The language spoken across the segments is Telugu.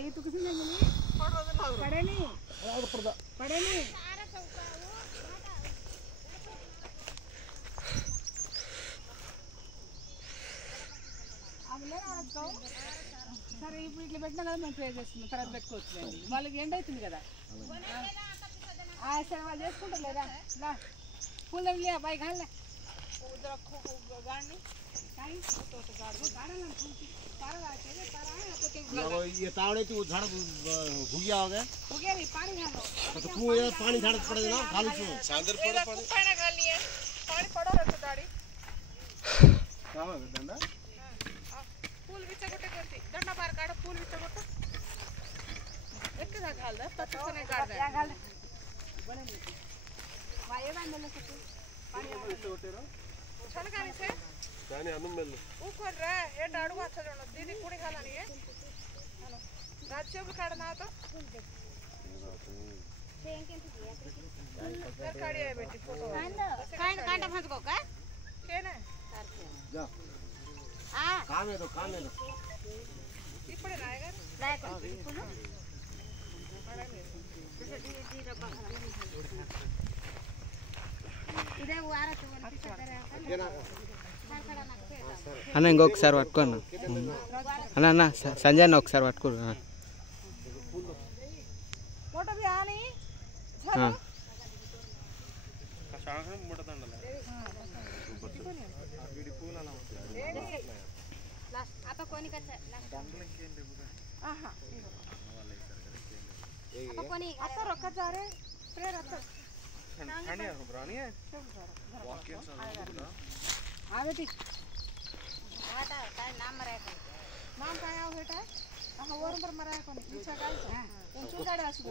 itu kesini ni. Pada ni. Pada ni. సరే ఇప్పుడు ఇట్లా పెట్టినా కదా మేము ప్రే చేస్తున్నాం తర్వాత పెట్టుకోవచ్చు వాళ్ళకి ఎండ అవుతుంది కదా సరే వాళ్ళు చేసుకుంటారు లేదా లా పూల లే బాయ్ గాళ్ళ ये तावड़े तो झाड़ हो गया होगा नहीं पानी डालो तो कुएं में पानी झाड़ पड़ेगा ना खाली से सांदर पड़ो पानी डालनी है पानी पड़ो रखो दाढ़ी क्या है डंडा फूल बिचगोटे करती डंडा बार काढ फूल बिचगोटे एक का घाल दे पत्ता से नहीं काढ दे घाल दे बड़े नहीं वाये बांध ले सकते पानी बिचगोटे रो छलकानी से కానీ అన్నం మెల్లు ऊपर रे ये डाड़ू अच्छा जोनो दीदी पूरी खालानी है हेलो राज्य भी काढना तो सेम के दिया कर काढी है बेटी फोटो कांटा भांजको का केने जा काम है तो इपड़े रायगा रायगा पुनो ఇదే వారతో అన్న ఇంకొకసారి పట్టుకోండి అన్న అన్న సంజయ్ అన్న ఒకసారి పట్టుకో ఫోటో भी आनी శాఖం ముడతండల వీడి పూలలా లాస్ట్ आता कोणी कच्चा लास्ट आहा आता कोणी आता रोका जा रे प्रेर आता खाने आ ब्रानी है वॉक इन सा आ बेटी आता काय नाम मराय नाम काय आहे बेटा आहा वरून मराय कोणी विचार काय त्यांची गाडी असू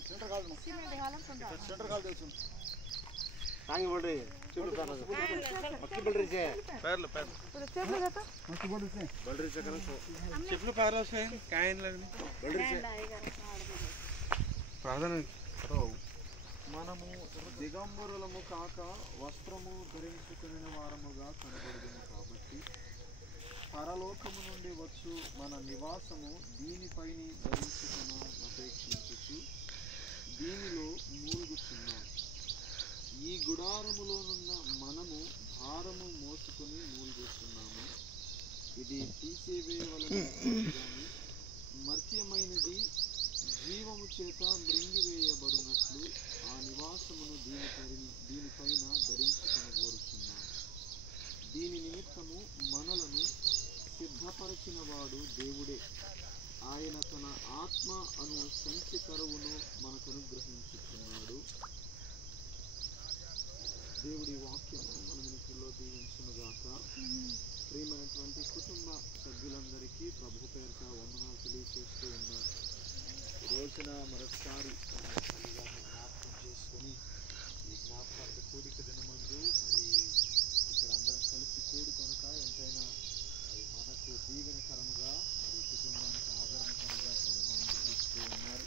सेंटर काल दो सिमेंट घालून समजा सेंटर काल दो सुन टांग बोल रही है चुप कर मक्की बोल रही है पैरलो तो चेपले जाता मक्की बोल रही है करन सो చెట్లు पैरलो से कायन लगने बोल रही है ప్రార్థన తో మనము దిగంబరులము కాక వస్త్రము ధరించుకునే వారముగా కనబడుదుము కాబట్టి పరలోకము నుండి వచ్చు మన నివాసము దీనిపైని ధరించుకున్న అపేక్షించుచు దీనిలో మూలుగుచున్నాం ఈ గుడారములోనున్న మనము భారము మోసుకుని మూలుగుచున్నాము ఇది తీసివేయవలనని మర్త్యమైనది జీవము చేత మృంగివేయబడినట్లు ఆ నివాసమును దీనిపైన ధరించుకొనగోరుచున్నాము దీని నిమిత్తము మనలను సిద్ధపరచిన వాడు దేవుడే ఆయన తన ఆత్మ అను సంచి కరువును మనకు అనుగ్రహించుచున్నాడు దేవుడి వాక్యము మన వినికిడిలో దీవించునుగాక ప్రియమైనటువంటి కుటుంబ సభ్యులందరికీ ప్రభు పేరిట వందనాలు తెలియజేస్తూ ఉన్నారు ఈ రోజున మరొకసారి జ్ఞాపకం చేసుకొని ఈ జ్ఞాపకానికి కూడిక దినమందు మరి ఇక్కడ అందరం కలిసి కూడి కనుక ఎంతైనా అది మనకు దీవెనకరంగా మరి కుటుంబానికి ఆదరణకరంగా ప్రభు అనుగ్రహిస్తూ ఉన్నారు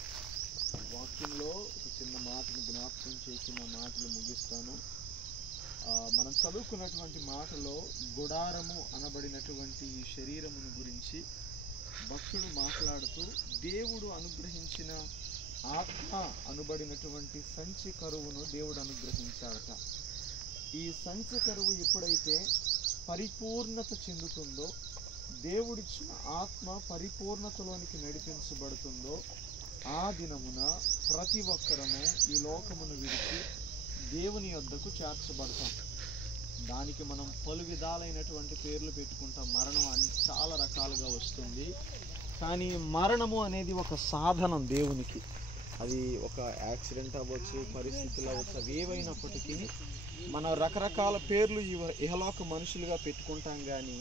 వాక్యంలో ఒక చిన్న మాటను జ్ఞాపకం చేసిన మాటలు ముగిస్తాను మనం చదువుకున్నటువంటి మాటలో గుడారము అనబడినటువంటి ఈ శరీరమును గురించి భక్తుడు మాట్లాడుతూ దేవుడు అనుగ్రహించిన ఆత్మ అనబడినటువంటి సంచి కరువును దేవుడు అనుగ్రహించాడట ఈ సంచి కరువు ఎప్పుడైతే పరిపూర్ణత చెందుతుందో దేవుడిచ్చిన ఆత్మ పరిపూర్ణతలోనికి నడిపించబడుతుందో ఆ దినమున ప్రతి ఒక్కరము ఈ లోకమును విడిచి దేవుని యొద్దకు చేర్చబడతాం దానికి మనం పలు విధాలైనటువంటి పేర్లు పెట్టుకుంటాం మరణం చాలా రకాలుగా వస్తుంది కానీ మరణము అనేది ఒక సాధనం దేవునికి అది ఒక యాక్సిడెంట్ అవ్వచ్చు పరిస్థితులు అవ్వచ్చు అవి ఏవైనప్పటికీ మనం రకరకాల పేర్లు ఇహలోక మనుషులుగా పెట్టుకుంటాం కానీ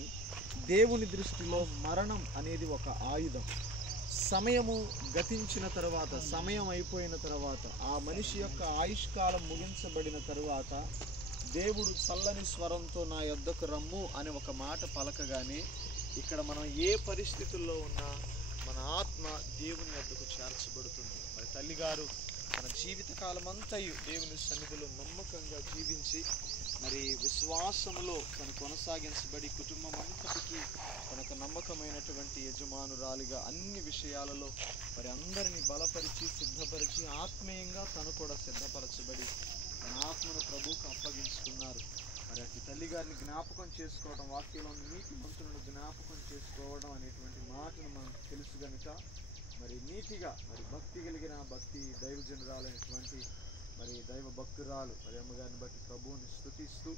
దేవుని దృష్టిలో మరణం అనేది ఒక ఆయుధం సమయము గతించిన తర్వాత సమయం అయిపోయిన తర్వాత ఆ మనిషి యొక్క ఆయుష్కాలం ముగించబడిన తర్వాత దేవుడు చల్లని స్వరంతో నా యొద్దకు రమ్ము అనే ఒక మాట పలకగానే ఇక్కడ మనం ఏ పరిస్థితుల్లో ఉన్నా మన ఆత్మ దేవుని యొద్దకు చేర్చబడుతుంది మరి తల్లిగారు మన జీవితకాలం అంతయు దేవుని సన్నిధిలో నమ్మకంగా జీవించి మరి విశ్వాసములో తను కొనసాగించబడి కుటుంబం అంతటికి తనకు నమ్మకమైనటువంటి యజమానురాలిగా అన్ని విషయాలలో మరి అందరినీ బలపరిచి సిద్ధపరిచి ఆత్మీయంగా తను కూడా సిద్ధపరచబడి తన ఆత్మను ప్రభువుకు అప్పగించుకున్నారు. మరి అటు తల్లిగారిని జ్ఞాపకం చేసుకోవడం, వాక్యంలో నీతి మంతులను జ్ఞాపకం చేసుకోవడం అనేటువంటి మాటను మనకు తెలుసు కనుక మరి నీతిగా మరి భక్తి కలిగిన దైవజనురాలైనటువంటి మరి దైవ భక్తురాలు మరి అమ్మగారిని బట్టి ప్రభువుని స్తుతిస్తూ